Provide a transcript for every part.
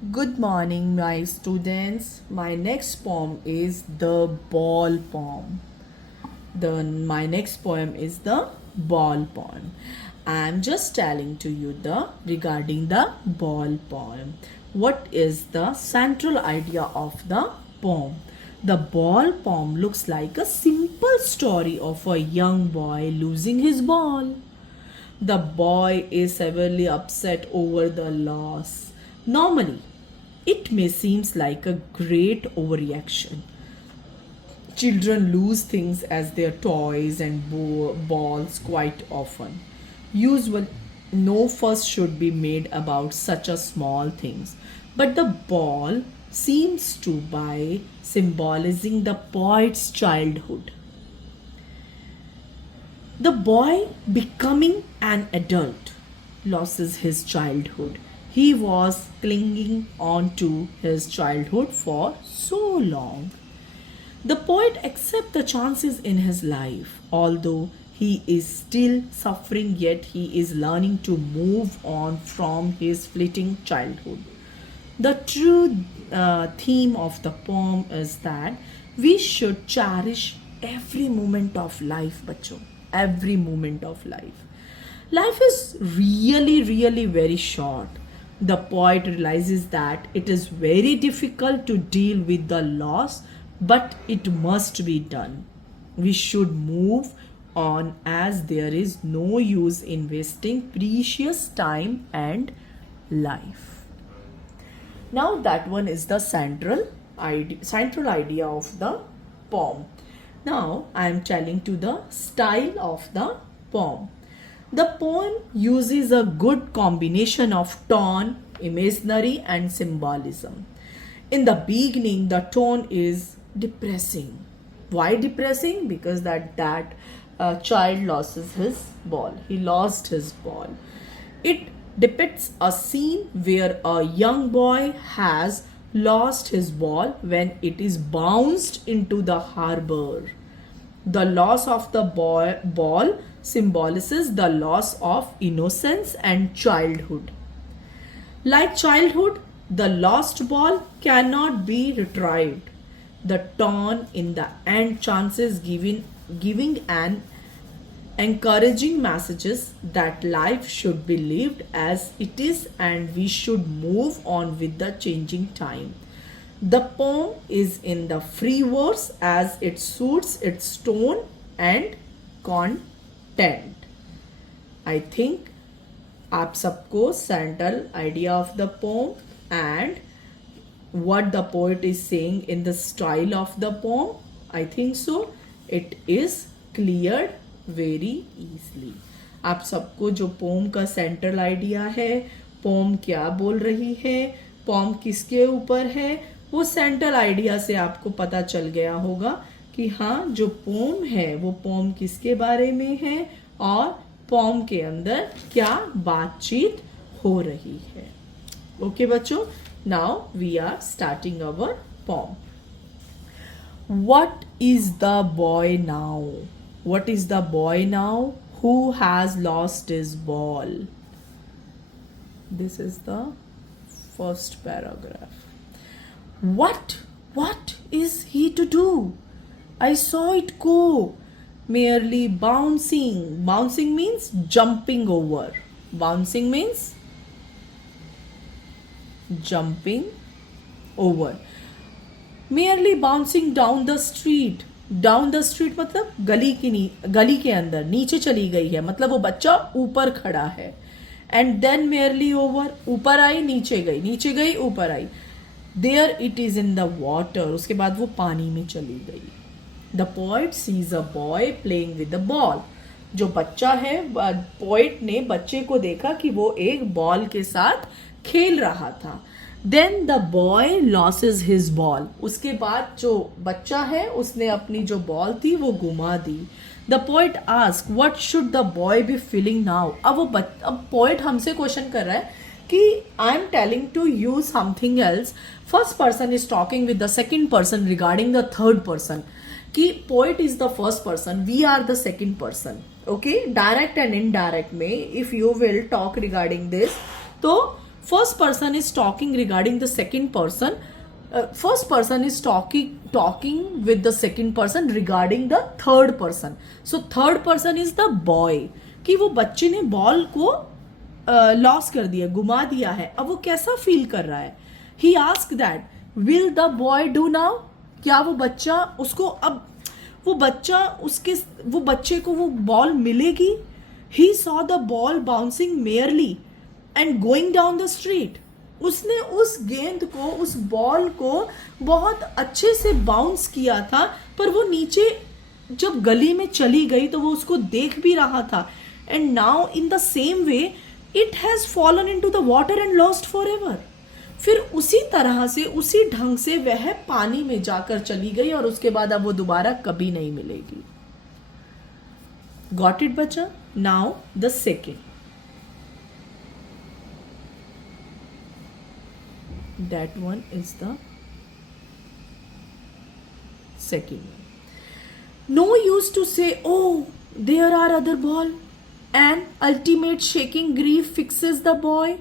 Good morning, my students. My next poem is The Ball Poem. My next poem is the Ball Poem. I'm just telling to you the regarding the Ball Poem. What is the central idea of the poem? The Ball Poem looks like a simple story of a young boy losing his ball. The boy is severely upset over the loss. Normally, it may seem like a great overreaction. Children lose things as their toys and balls quite often. Usually, no fuss should be made about such a small things. But the ball seems to by symbolizing the poet's childhood. The boy, becoming an adult, loses his childhood. He was clinging on to his childhood for so long. The poet accepts the chances in his life, although he is still suffering, yet he is learning to move on from his fleeting childhood. The true theme of the poem is that we should cherish every moment of life, bachcho. Every moment of life. Life is really very short. The poet realizes that it is very difficult to deal with the loss, but it must be done. We should move on as there is no use in wasting precious time and life. Now that one is the central idea of the poem. Now I am telling to the style of the poem. The poem uses a good combination of tone, imaginary and symbolism. In the beginning the tone is depressing. Why depressing? Because that child loses his ball. He lost his ball. It depicts a scene where a young boy has lost his ball when it is bounced into the harbor. The loss of the ball symbolizes the loss of innocence and childhood. Like childhood, the lost ball cannot be retrieved. The torn in the end chances giving an encouraging messages that life should be lived as it is and we should move on with the changing time. The poem is in the free verse as it suits its tone and content. I think आप सबको central idea of the poem and what the poet is saying in the style of the poem, I think so it is cleared very easily. आप सबको जो pome का central idea है, pome क्या बोल रही है, पोम किसके ऊपर है, वो सेंट्रल आइडिया से आपको पता चल गया होगा कि हाँ जो पोम है वो पोम किसके बारे में है और पोम के अंदर क्या बातचीत हो रही है. ओके बच्चों, now we are starting our poem. What is the boy now? What is the boy now who has lost his ball? This is the first paragraph. What is he to do? I saw it go, merely bouncing. Bouncing means jumping over. Bouncing means jumping over. Merely bouncing down the street. Down the street मतलब गली के अंदर नीचे चली गई है, मतलब वो बच्चा ऊपर खड़ा है. एंड देन मेयरली ओवर, ऊपर आई नीचे गई, नीचे गई ऊपर आई. There it is in the water, उसके बाद वो पानी में चली गई. The poet sees a boy playing with the ball. जो बच्चा है, पोएट ने बच्चे को देखा कि वो एक बॉल के साथ खेल रहा था. Then the boy loses his ball. उसके बाद जो बच्चा है उसने अपनी जो बॉल थी वो गुमा दी. The poet ask what should the boy be feeling now. अब पोएट हमसे क्वेश्चन कर रहा है कि I am telling to you something else. First person is talking with the second person regarding the third person. कि poet is the first person, we are the second person. Okay, direct and indirect में if you will talk regarding this, तो first person is talking regarding the second person. First person is talking with the second person regarding the third person. So third person is the boy. कि वो बच्चे ने ball को loss कर दिया, गुमा दिया है, अब वो कैसा फील कर रहा है. He ask that will the boy do now, क्या वो बच्चा उसको अब वो बच्चे को वो बॉल मिलेगी. He saw the ball bouncing merely and going down the street. उसने उस गेंद को, उस बॉल को बहुत अच्छे से बाउंस किया था, पर वो नीचे जब गली में चली गई तो वो उसको देख भी रहा था. And now in the same way it has fallen into the water and lost forever. फिर उसी तरह से, उसी ढंग से वह पानी में जाकर चली गई और उसके बाद अब वो दोबारा कभी नहीं मिलेगी. गॉट इट बच्चा? Now the second. That one is the second one. No use to say, oh, there are other ball. An ultimate shaking grief fixes the boy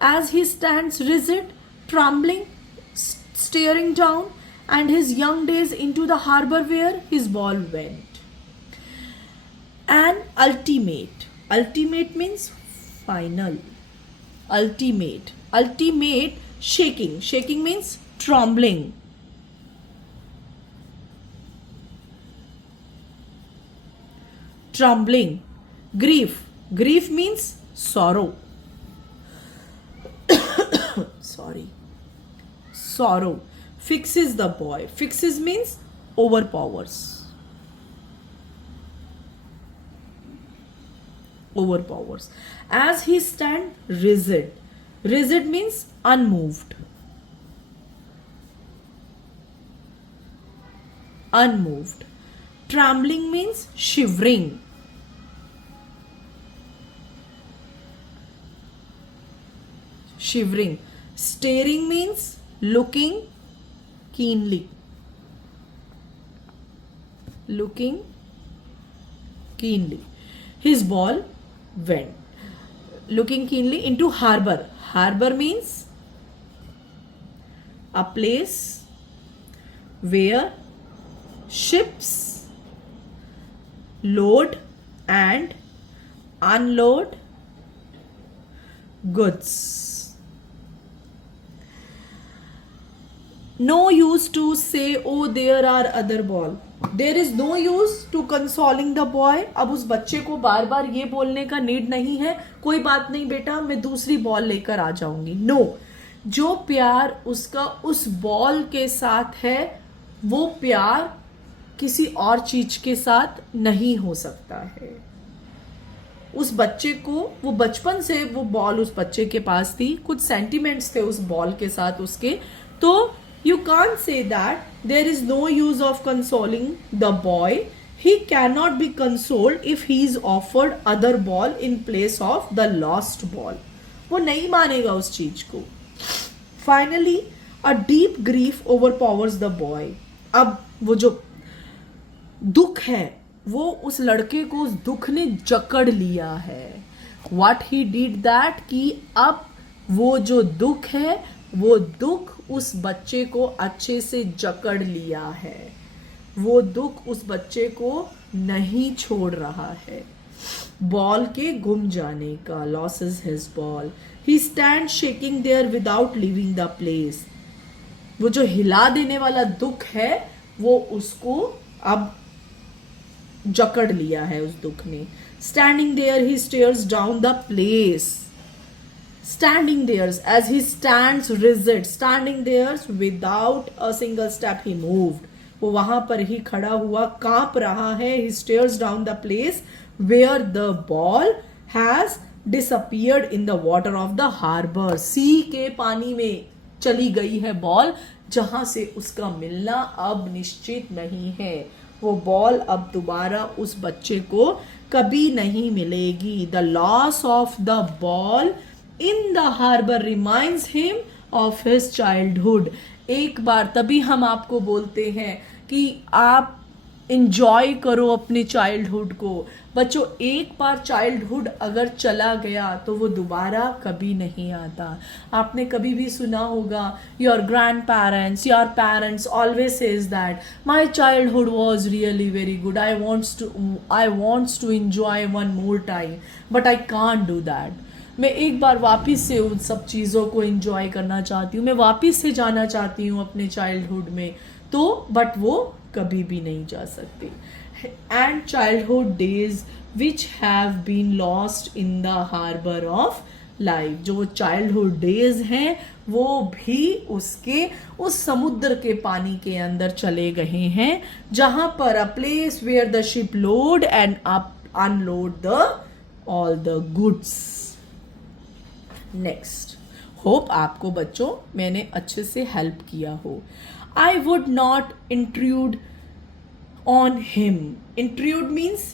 as he stands rigid, trembling, staring down, and his young days into the harbor where his ball went. An ultimate. Ultimate means final. Ultimate. Ultimate. Shaking. Shaking means trembling. Trembling. Grief. Grief means sorrow. Sorry. Sorrow. Fixes the boy. Fixes means overpowers. Overpowers. As he stand rigid. Rigid means unmoved. Unmoved. Trembling means shivering. Shivering. Staring means looking keenly. Looking keenly. His ball went. Looking keenly into harbor. Harbor means a place where ships load and unload goods. No use to say, oh, there are other ball. There is no use to consoling the boy. अब उस बच्चे को बार बार ये बोलने का need नहीं है, कोई बात नहीं बेटा, मैं दूसरी बॉल लेकर आ जाऊंगी. नो. जो प्यार उसका उस बॉल के साथ है, वो प्यार किसी और चीज के साथ नहीं हो सकता है. उस बच्चे को, वो बचपन से वो बॉल उस बच्चे के पास थी, कुछ सेंटिमेंट्स थे उस बॉल के साथ उसके, तो you can't say that there is no use of consoling the boy. He cannot be consoled if he is offered other ball in place of the lost ball. वो नहीं मानेगा उस चीज को. Finally, a deep grief overpowers the boy. अब वो जो दुख है, वो उस लड़के को उस दुख ने जकड़ लिया है. What he did that कि अब वो जो दुख है, वो दुख उस बच्चे को अच्छे से जकड़ लिया है. वो दुख उस बच्चे को नहीं छोड़ रहा है. बॉल के गुम जाने का, loses his ball. He stands shaking there without leaving the place. वो जो हिला देने वाला दुख है, वो उसको अब जकड़ लिया है उस दुख ने. Standing there, he stares down the place. Standing there, as he stands rigid, standing there without a single step he moved. वो वहां पर ही खड़ा हुआ कांप रहा है. He stares down the place where the ball has disappeared in the water of the harbor. सी के पानी में चली गई है बॉल, जहां से उसका मिलना अब निश्चित नहीं है. वो बॉल अब दोबारा उस बच्चे को कभी नहीं मिलेगी. The loss of the ball in the harbor reminds him of his childhood. एक बार तभी हम आपको बोलते हैं कि आप इंजॉय करो अपने चाइल्डहुड को। बच्चों, एक बार चाइल्डहुड अगर चला गया तो वो दोबारा कभी नहीं आता। आपने कभी भी सुना होगा, your grand parents, your parents always says that my childhood was really very good, I wants to enjoy one more time but I can't do that. मैं एक बार वापस से उन सब चीज़ों को इंजॉय करना चाहती हूँ, मैं वापस से जाना चाहती हूँ अपने चाइल्डहुड में, तो बट वो कभी भी नहीं जा सकते। And childhood days which have been lost in the harbour of life, जो वो चाइल्डहुड डेज हैं वो भी उसके उस समुद्र के पानी के अंदर चले गए हैं, जहां पर a place where the ship load and unload the all the goods. Next, hope आपको बच्चों मैंने अच्छे से हेल्प किया हो। I would not intrude on him. Intrude means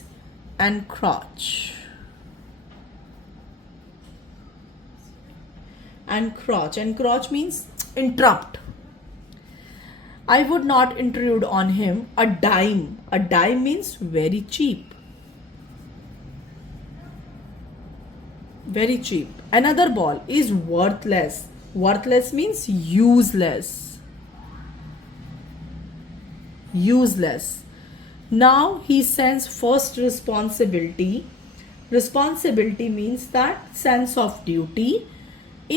encroach. Encroach. Encroach means interrupt. I would not intrude on him a dime. A dime means very cheap. Very cheap. Another ball is worthless. Worthless means useless. Useless. Now he sends first responsibility. Responsibility means that sense of duty.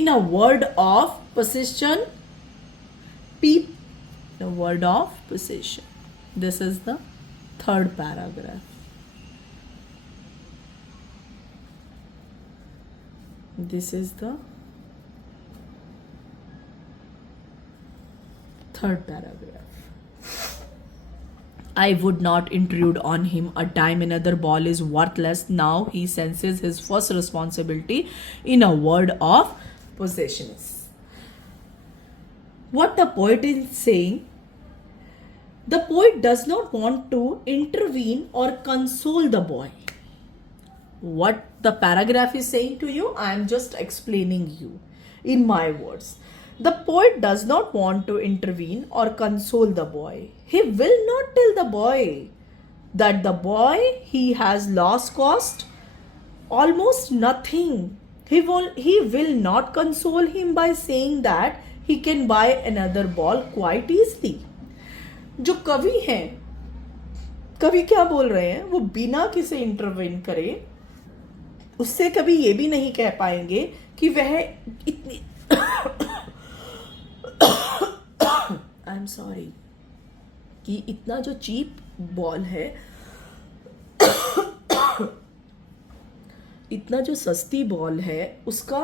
In a word of possession, a word of possession. This is the third paragraph. This is the third paragraph. I would not intrude on him a time another ball is worthless. Now he senses his first responsibility in a word of possessions. What the poet is saying, the poet does not want to intervene or console the boy. What the paragraph is saying to you, I am just explaining you in my words. The poet does not want to intervene or console the boy. He will not tell the boy that the boy he has lost cost almost nothing. He will not console him by saying that he can buy another ball quite easily. जो कवि हैं, कवि क्या बोल रहे हैं, वो बिना किसी इंटरवेन करे उससे कभी ये भी नहीं कह पाएंगे कि वह इतनी आई एम सॉरी कि इतना जो चीप बॉल है, इतना जो सस्ती बॉल है, उसका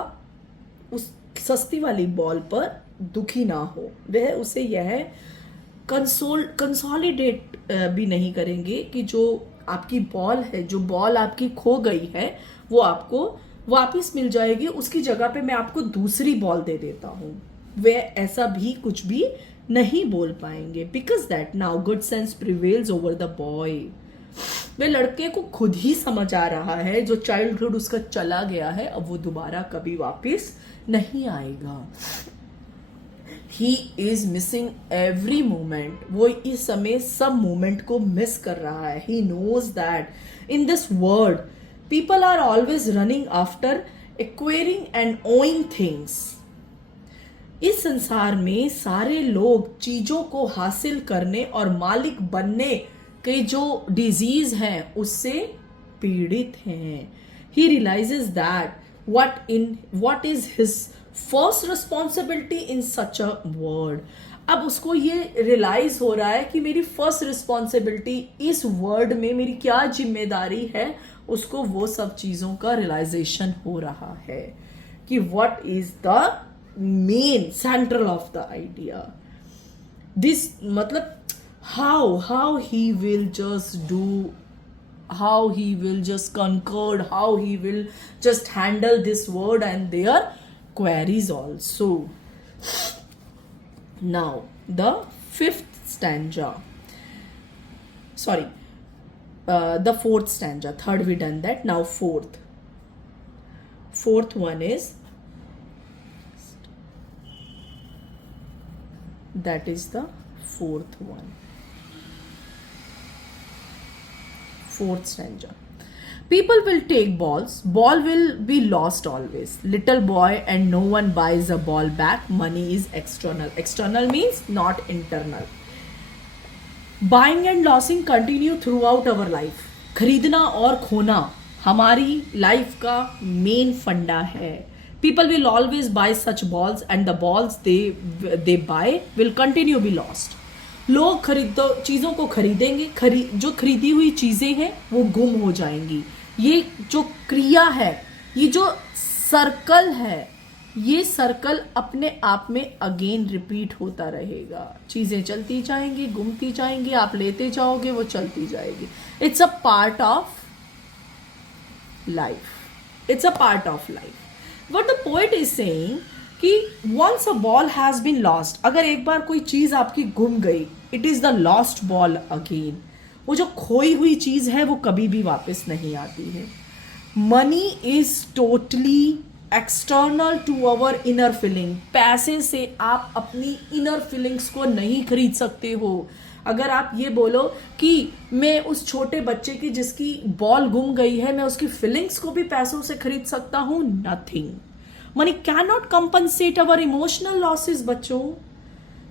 उस सस्ती वाली बॉल पर दुखी ना हो। वह उसे यह कंसोलिडेट भी नहीं करेंगे कि जो आपकी बॉल है, जो बॉल आपकी खो गई है, वो आपको वापस मिल जाएगी, उसकी जगह पे मैं आपको दूसरी बॉल दे देता हूँ। वे ऐसा भी कुछ भी नहीं बोल पाएंगे, because that now good sense prevails over the boy. वे लड़के को खुद ही समझ आ रहा है जो चाइल्डहुड उसका चला गया है, अब वो दोबारा कभी वापस नहीं आएगा। He is missing every moment, वो इस समय सब मोमेंट को मिस कर रहा है। He knows that in this world people are always running after acquiring and owing things. इस संसार में सारे लोग चीजों को हासिल करने और मालिक बनने के जो डिजीज हैं उससे पीड़ित हैं। He realises that what is his first responsibility in such a world। अब उसको ये रियलाइज हो रहा है कि मेरी फर्स्ट रिस्पॉन्सिबिलिटी इस वर्ल्ड में मेरी क्या जिम्मेदारी है, उसको वो सब चीजों का रियलाइजेशन हो रहा है कि what is the main central of the idea। this मतलब how he will just do, how he will just conquer, how he will just handle this world and their queries also। Now the fifth stanza, sorry, the fourth stanza, third we done that, now fourth one is, that is the fourth one। fourth stanza. People will take balls. Ball will be lost always. Little boy and no one buys a ball back. Money is external. External means not internal. Buying and losing continue throughout our life. खरीदना और खोना हमारी life का main फंडा है. People will always buy such balls and the balls they buy will continue be lost. लोग चीज़ों को खरीदेंगे, जो खरीदी हुई चीज़ें हैं वो गुम हो जाएंगी. ये जो क्रिया है, ये जो सर्कल है, ये सर्कल अपने आप में अगेन रिपीट होता रहेगा. चीज़ें चलती जाएंगी, घूमती जाएंगी, आप लेते जाओगे, वो चलती जाएगी. It's a part of life. It's a part of life. What the poet is saying कि once a ball has been lost, अगर एक बार कोई चीज़ आपकी गुम गई, it is the lost ball again. वो जो खोई हुई चीज़ है वो कभी भी वापस नहीं आती है. Money is totally external to our inner feeling. पैसे से आप अपनी इनर फीलिंग्स को नहीं खरीद सकते हो. अगर आप ये बोलो कि मैं उस छोटे बच्चे की जिसकी बॉल गुम गई है, मैं उसकी फीलिंग्स को भी पैसों से खरीद सकता हूँ, nothing. Money can not compensate our emotional losses बच्चों.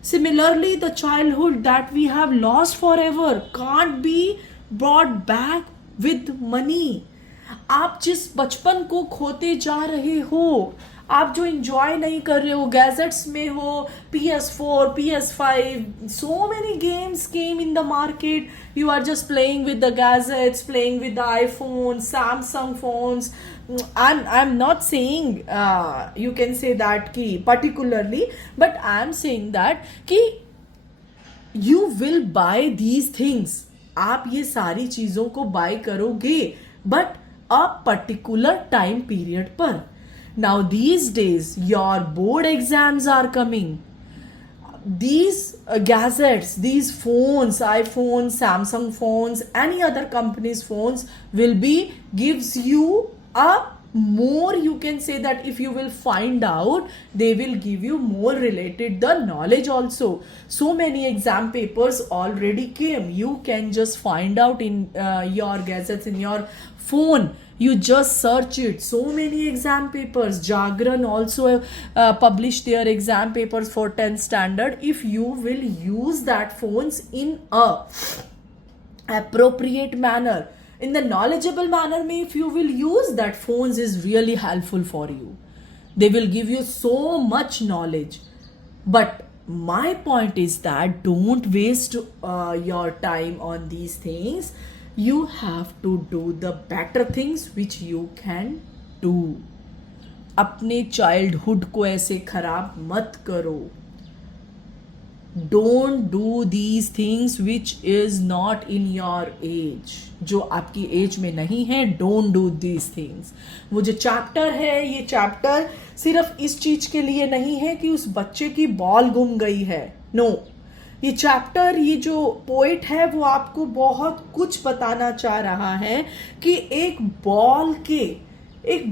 Similarly, the childhood that we have lost forever can't be brought back with money. आप जिस बचपन को खोते जा रहे हो, आप जो इंजॉय नहीं कर रहे हो, गैजेट्स में हो, PS4, PS5, so many games came in the market. You are just playing with the gadgets, playing with the iPhone, Samsung phones. I'm not saying you can say that ki particularly, but I'm saying that ki you will buy these things. आप ये सारी चीजों को bye करोगे, but a particular time period पर. Now these days your board exams are coming. These gadgets, these phones, iPhones, Samsung phones, any other company's phones will be gives you a more, you can say that if you will find out, they will give you more related the knowledge also. So many exam papers already came. You can just find out in your gadgets, in your phone. You just search it. So many exam papers. Jagran also published their exam papers for 10th standard. If you will use that phones in a appropriate manner, in the knowledgeable manner, if you will use that, phones is really helpful for you. They will give you so much knowledge. But my point is that don't waste your time on these things. You have to do the better things which you can do. अपने childhood को ऐसे खराब मत करो. Don't do these things which is not in your age. जो आपकी as में नहीं है, don't do these things. वो जो चैप्टर है, ये चैप्टर सिर्फ इस चीज के लिए नहीं है कि उस बच्चे की बॉल गुम गई है. No. ये चैप्टर, ये जो पोएट है वो आपको बहुत कुछ बताना चाह रहा है कि एक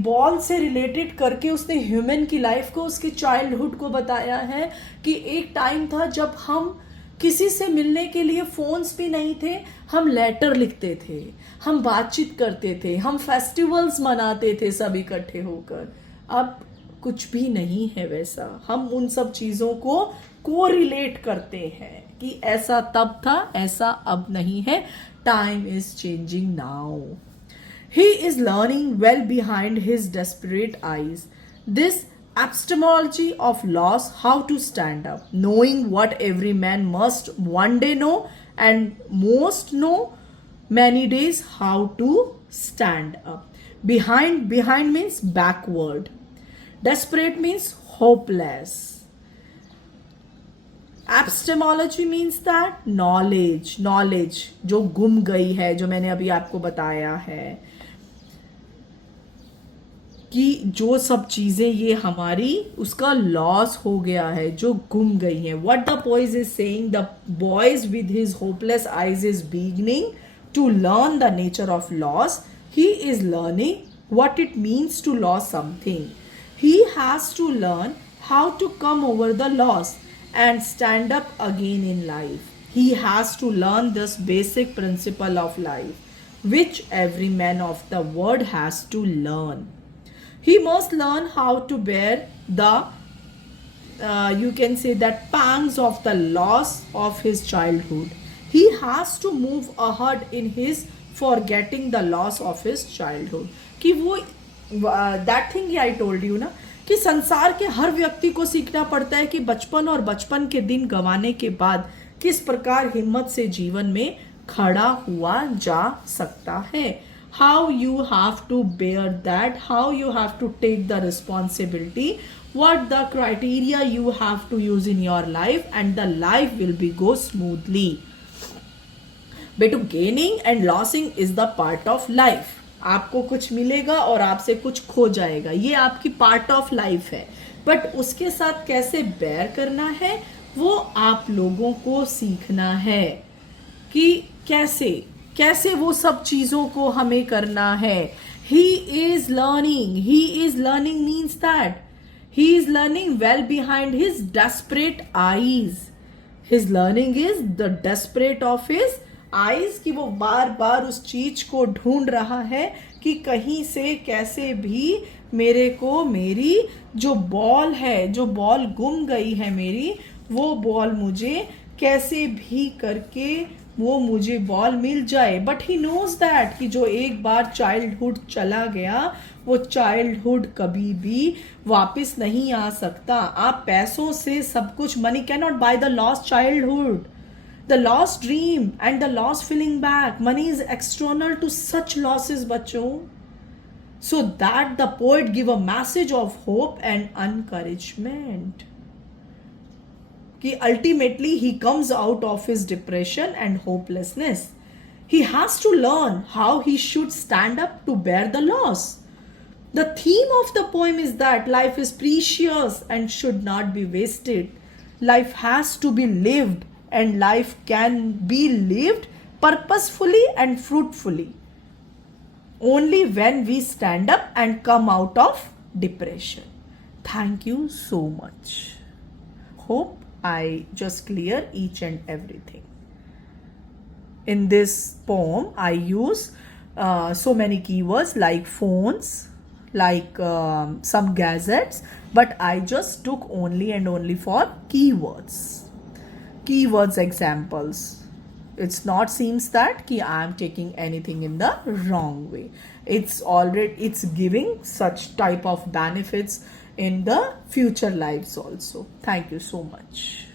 बॉल से रिलेटेड करके उसने ह्यूमन की लाइफ को, उसके चाइल्डहुड को बताया है कि एक टाइम था जब हम किसी से मिलने के लिए फोन्स भी नहीं थे, हम लेटर लिखते थे, हम बातचीत करते थे, हम फेस्टिवल्स मनाते थे सब इकट्ठे होकर. अब कुछ भी नहीं है वैसा. हम उन सब चीज़ों को कोरिलेट करते हैं कि ऐसा तब था, ऐसा अब नहीं है. Time is changing now. He is learning well behind his desperate eyes. This epistemology of loss, how to stand up, knowing what every man must one day know and most know many days, how to stand up. Behind means backward. Desperate means hopeless. Epistemology means that knowledge जो गुम गई है, जो मैंने अभी आपको बताया है कि जो सब चीजें ये हमारी उसका लॉस हो गया है, जो गुम गई है. What the poet is saying, the boys with his hopeless eyes is beginning to learn the nature of loss. He is learning what it means to loss something. He has to learn how to come over the loss and stand up again in life. He has to learn this basic principle of life. which every man of the world has to learn. He must learn how to bear the you can say that pangs of the loss of his childhood. He has to move ahead in his forgetting the loss of his childhood. कि वो that thing I told you ना, कि संसार के हर व्यक्ति को सीखना पड़ता है कि बचपन और बचपन के दिन गंवाने के बाद किस प्रकार हिम्मत से जीवन में खड़ा हुआ जा सकता है. How you have to bear that, how you have to take the responsibility, what the criteria you have to use in your life, and the life will be go smoothly. बेटू gaining and losing is the part of life. आपको कुछ मिलेगा और आपसे कुछ खो जाएगा, ये आपकी पार्ट ऑफ लाइफ है. बट उसके साथ कैसे बेयर करना है वो आप लोगों को सीखना है कि कैसे कैसे वो सब चीजों को हमें करना है. ही is learning means that he is learning well behind his desperate eyes. His learning is the desperate of his eyes, कि वो बार बार उस चीज को ढूंढ रहा है कि कहीं से कैसे भी मेरे को मेरी जो बॉल है, जो बॉल गुम गई है मेरी, वो बॉल मुझे कैसे भी करके वो मुझे बॉल मिल जाए. बट ही नोज दैट कि जो एक बार चाइल्डहुड चला गया वो चाइल्डहुड कभी भी वापस नहीं आ सकता. आप पैसों से सब कुछ, money can not buy the lost childhood, the lost dream and the lost feeling back. Money is external to such losses बच्चों. So that the poet give a message of hope and encouragement कि ultimately he comes out of his depression and hopelessness. He has to learn how he should stand up to bear the loss. The theme of the poem is that life is precious and should not be wasted. Life has to be lived, and life can be lived purposefully and fruitfully only when we stand up and come out of depression. Thank you so much. Hope I just clear each and everything. In this poem, I use so many keywords like phones, like some gadgets, but I just took only and only for keywords. Keywords examples. It's not seems that ki I am taking anything in the wrong way. It's giving such type of benefits in the future lives also. Thank you so much.